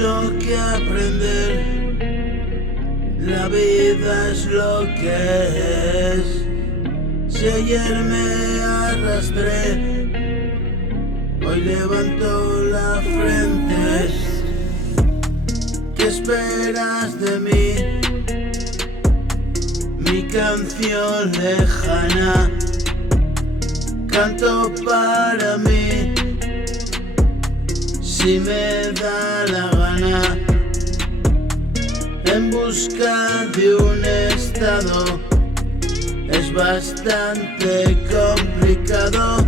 mucho que aprender. La vida es lo que es. Si ayer me arrastré, hoy levanto la frente. ¿Qué esperas de mí? Mi canción lejana, canto para mí, si me da la gana, en busca de un estado. Es bastante complicado,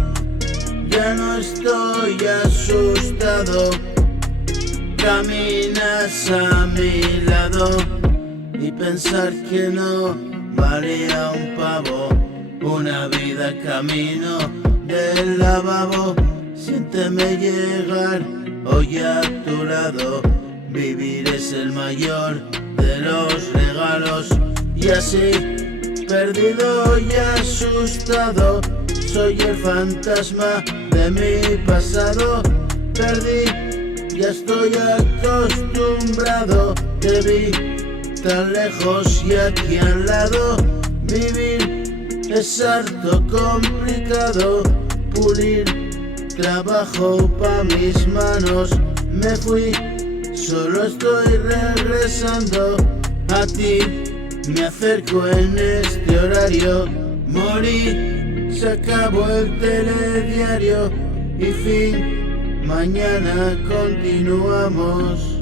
ya no estoy asustado. Caminas a mi lado y pensar que no valía un pavo. Una vida camino del lavabo. Siénteme llegar hoy a tu lado. Vivir es el mayor de los regalos. Y así, perdido y asustado, soy el fantasma de mi pasado. Perdí, ya estoy acostumbrado. Te vi tan lejos y aquí al lado. Vivir es harto complicado. Pulir trabajo pa' mis manos. Me fui, solo estoy regresando a ti. Me acerco en este horario. Morí, se acabó el telediario y fin. Mañana continuamos.